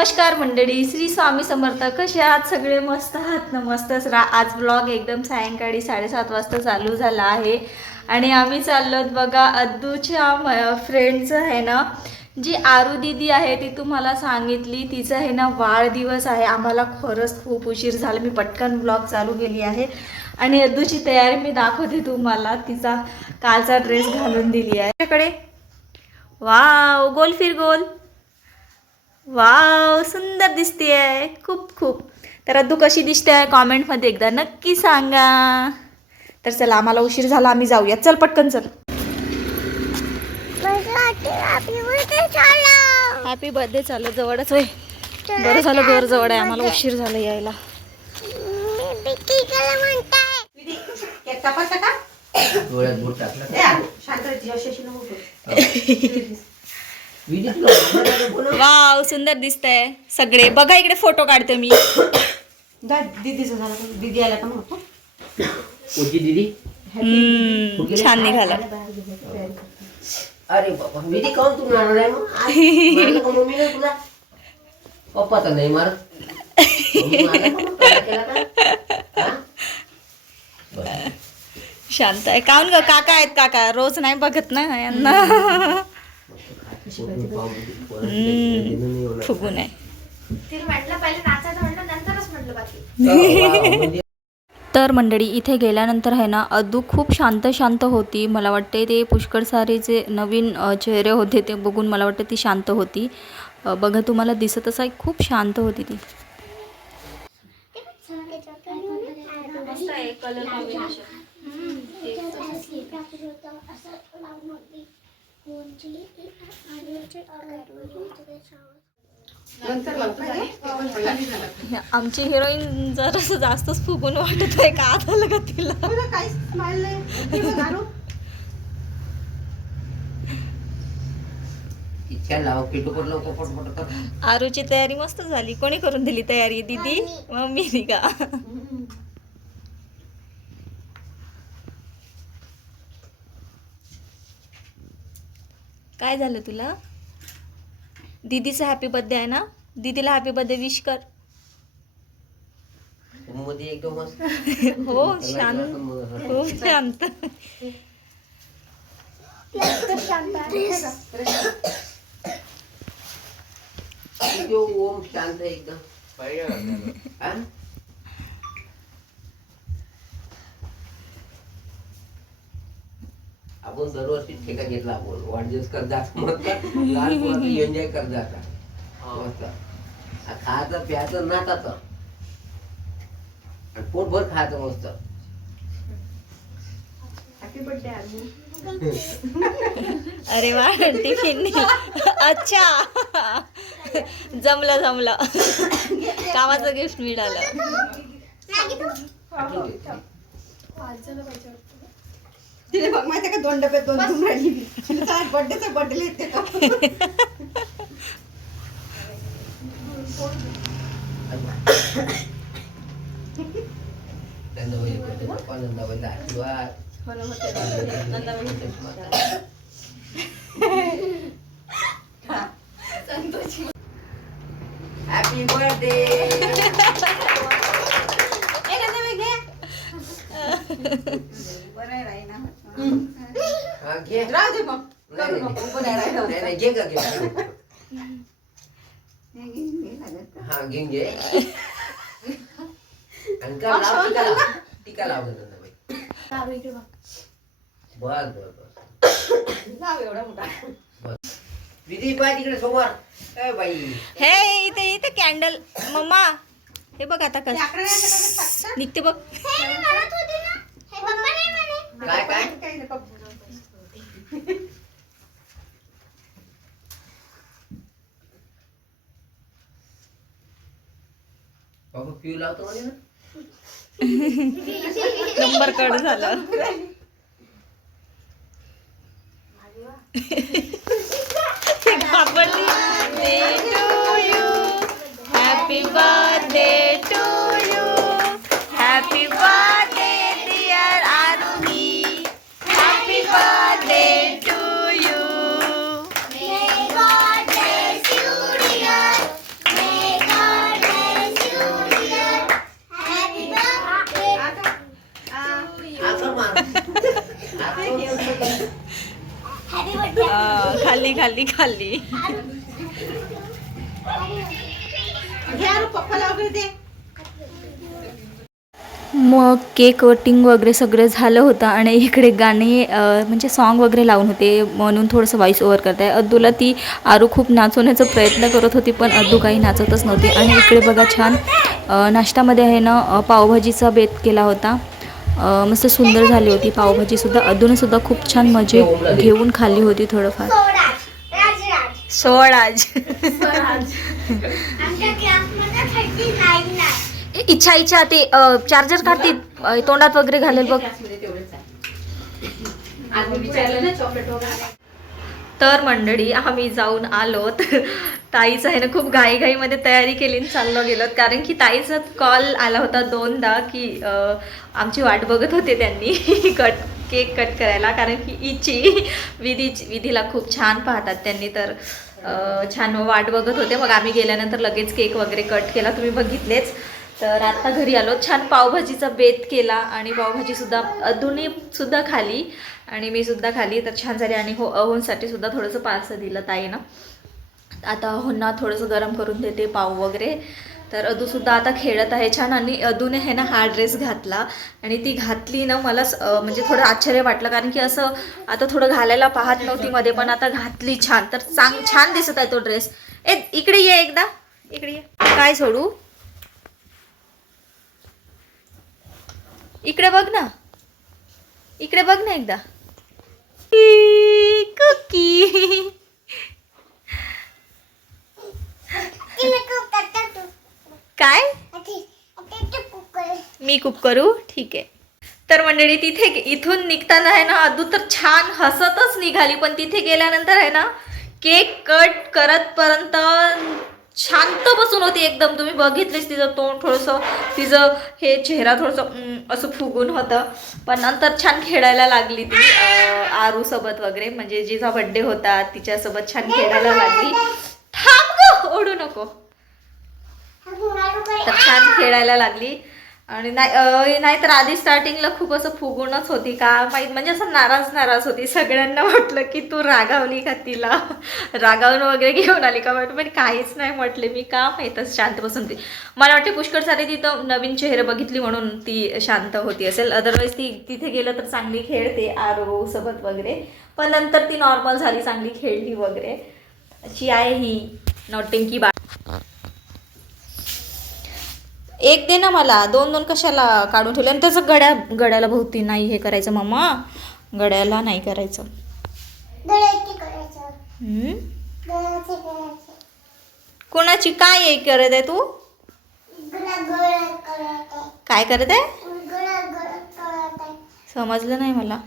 नमस्कार मंडळी, श्री स्वामी समर्थ. कसे आहात सगळे? मस्त आहात ना? मस्तच आज ब्लॉग एकदम सायंकाळी 7:30 वाजता चालू झाला आहे आणि आम्ही चाललोत बघा अद्दूच्या फ्रेंडचं आहे ना, जी आरू दीदी आहे ती तुम्हाला सांगितली, तिचं आहे ना वाढदिवस आहे. आम्हाला खरंच खूप उशीर झाला. मी पटकन ब्लॉग चालू केली आहे आणि अद्दूची तयारी मी दाखवते तुम्हाला. तिचा कालचा ड्रेस घालून दिली आहे त्याकडे. वाव, गोल फिर गोल. वाव, सुंदर दिसतेय खूप खूप. तर अद्दू कशी दिसते आहे कॉमेंटमध्ये एकदा नक्की सांगा. तर चला, आम्हाला उशीर झाला, आम्ही जाऊया. चल पटकन चल. Happy birthday. चालू जवळच होय. बरं झालं घर जवळ आहे, आम्हाला उशीर झाला यायला. वाव, सुंदर दिसतंय. सगळे बघा इकडे फोटो काढते मी. दीदीचं झालं, दीदी आला का म्हणतो. छान निघाला. अरे बाबा, दीदी काऊन तू मारणार आहे मग? मम्मी ना तुला पप्पा तर नाही मारत. शांत आहे. काऊन ग? काका आहेत, काका रोज नाही बघत ना यांना. फुगून आहे. तर मंडळी, इथे गेल्यानंतर आहे ना अद्दू खूप शांत शांत होती. मला वाटते ते पुष्कळ सारे जे नवीन चेहरे होते ते बघून मला वाटतं ती शांत होती. बघा, तुम्हाला दिसतच आहे, खूप शांत होती ती. आमची हिरोईन जरासं जास्तच फुगून वाटत आहे. का झालं का तिला? आरूची तयारी मस्त झाली. कोणी करून दिली तयारी? दीदी, मम्मी का? काय झालं तुला? दीदीचा हॅपी बर्थडे आहे ना, दीदीला हॅपी बर्थडे विश कर. हो, शांत, खूप शांत. ओम शांत एकदम. आपण दरवर्षी ठेका घेतला, आपण वाढदिवस करतात मग एन्जॉय करतात. खायचं प्यायचं नाचायचं आणि पोटभर खायचं मस्त. हॅपी बर्थडे आरू. अरे वा, टिफिन. अच्छा, जमलं जमलं. कामाचं गिफ्ट मिळालं. तिने बघ माहिती का, 2 डबे 2 राहिली. बर्थडेचा बर्थडे येते का? Happy birthday. राहू दे मग. नाही घे का घे. हा घेऊन घे. आणि का लाव, टीका लाव बस बस बस. एवढा मोठा दीदी पाय तिकडे समोर. ए बाई, हे इथे इथे कॅन्डल. मम्मा, हे बघ आता कसं निघते बघ. काय काय बाबा पिऊ लावतो म्हणे ना. नंबर कट झालं. Happy birthday to you. Happy birthday dear Aruni. Happy birthday to you. खाल्ली खाल्ली खाल्ली. घ्या रे, पप्पाला वगैरे दे. मग केक कटिंग वगैरे सगळं झालं होतं आणि इकडे गाणे म्हणजे सॉन्ग वगैरे लावून होते म्हणून थोडंसं व्हॉइस ओव्हर करत आहे. अद्दूला ती आरू खूप नाचवण्याचा प्रयत्न करत होती पण अद्दू काही नाचतच नव्हती. आणि इकडे बघा छान नाश्त्यामध्ये आहे ना पावभाजीचा बेत केला होता. मस्त सुंदर झाली होती पावभाजीसुद्धा. अद्दूनंसुद्धा खूप छान मजे घेऊन खाल्ली होती थोडंफार. स्वराज इच्छा इच्छा ते चार्जर काढते तोंडात वगैरे घालेल बघ. तर मंडळी आम्ही जाऊन आलोत. ताईचं आहे ना खूप घाईघाईमध्ये तयारी केली आणि चाललो गेलोत कारण की ताईचा कॉल आला होता 2दा की आमची वाट बघत होते त्यांनी केक कट करायला. कारण की विधीला खूप छान पाहतात त्यांनी तर छान वाट बघत होते. मग आम्ही गेल्यानंतर लगेच केक वगैरे कट केला, तुम्ही बघितलेच. तर आत्ता घरी आलो, छान पावभाजीचा बेत केला आणि पावभाजीसुद्धा अधुनी सुद्धा खाली आणि मी सुद्धा खाली. तर छान झाली आणि अहोंसाठी सुद्धा थोडंसं पार्सल दिलं ताईनं. आता अहोंना थोडंसं गरम करून देते पाव वगैरे. तर अदूसुद्धा आता खेळत आहे छान. आणि अदूने आहे ना हा ड्रेस घातला आणि ती घातली ना मला म्हणजे थोडं आश्चर्य वाटलं कारण की असं आता थोडं घालायला पाहत नव्हती मध्ये पण आता घातली छान. तर छान दिसत आहे तो ड्रेस. इकडे ये एकदा, इकडे ये. काय सोडू, इकडे बघ ना, इकडे बघ ना एकदा. कुकी काय मी कुक करू, ठीक आहे. तर मंडळी तिथे इथून निघताना आहे ना अदू तर छान हसतच निघाली पण तिथे गेल्यानंतर आहे ना केक कट करतपर्यंत शांत बसून होती एकदम. तुम्ही बघितलेच तिचं तोंड थोडंसं, तिचं हे चेहरा थोडंसं असं फुगून होतं. पण नंतर छान खेळायला लागली ती आरूसोबत वगैरे, म्हणजे जिचा बड्डे होता तिच्यासोबत छान खेळायला लागली. थांब गं, ओढू नको. तर छान खेळायला लागली आणि नाहीतर आधी स्टार्टिंगला खूप असं फुगूनच होती का माहीत, म्हणजे असं नाराज होती. सगळ्यांना म्हटलं की तू रागावली का, तिला रागावून वगैरे घेऊन आली का, पण काहीच नाही म्हटले मी, का माहीतच शांत बसून ती. मला वाटते पुष्कळ सारी तिथं नवीन चेहरे बघितली म्हणून ती शांत होती असेल. अदरवाईज ती तिथे गेलं तर चांगली खेळते आरो सोबत वगैरे. पण नंतर ती नॉर्मल झाली, चांगली खेळली वगैरे. अशी आहे ही नौटंकी बा. एक दे ना मला, 2 कशाला काढून ठेवले. आणि त्याचं गड्याला भोवती नाही हे करायचं मम्मा, गड्याला नाही करायचं. कोणाची काय हे करत आहे तू, काय करत आहे समजलं नाही मला.